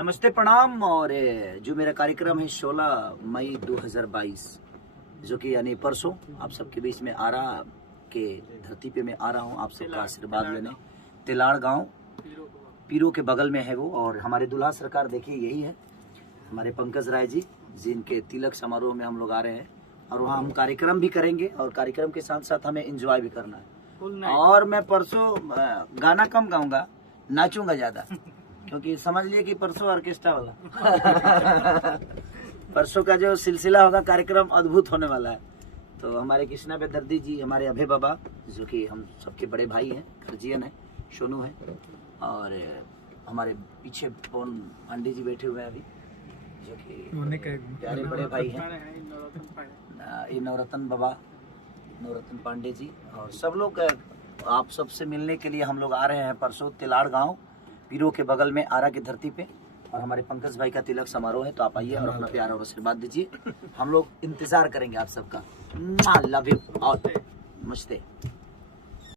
नमस्ते प्रणाम। और जो मेरा कार्यक्रम है 16 मई 2022 जो कि यानी परसों आप सबके बीच में आरा के धरती पे मैं आ रहा हूँ आप सबका आशीर्वाद लेने। तिलाड़ गांव पीरो के बगल में है वो। और हमारे दूल्हा सरकार देखिए यही है हमारे पंकज राय जी जिनके तिलक समारोह में हम लोग आ रहे हैं। और वहाँ हम कार्यक्रम भी करेंगे और कार्यक्रम के साथ साथ हमें एंजॉय भी करना है। और मैं परसों गाना कम गाऊंगा, नाचूंगा ज्यादा, क्योंकि समझ लिए कि परसों ऑर्केस्ट्रा वाला परसों का जो सिलसिला होगा कार्यक्रम अद्भुत होने वाला है। तो हमारे कृष्णा बेदर्दी जी, हमारे अभय बाबा जो कि हम सबके बड़े भाई हैं, खर्जियन है, सोनू है, और हमारे पीछे पवन पांडे जी बैठे हुए हैं अभी जो कि प्यारे बड़े भाई हैं, ये नवरत्न बाबा, नवरत्न पांडे जी, और सब लोग आप सबसे मिलने के लिए हम लोग आ रहे हैं परसों तिलाड़ गांव पीरो के बगल में आरा की धरती पे। और हमारे पंकज भाई का तिलक समारोह है, तो आप आइए और अपना प्यार और आशीर्वाद दीजिए। हम लोग इंतजार करेंगे आप सबका। लव यू और नमस्ते।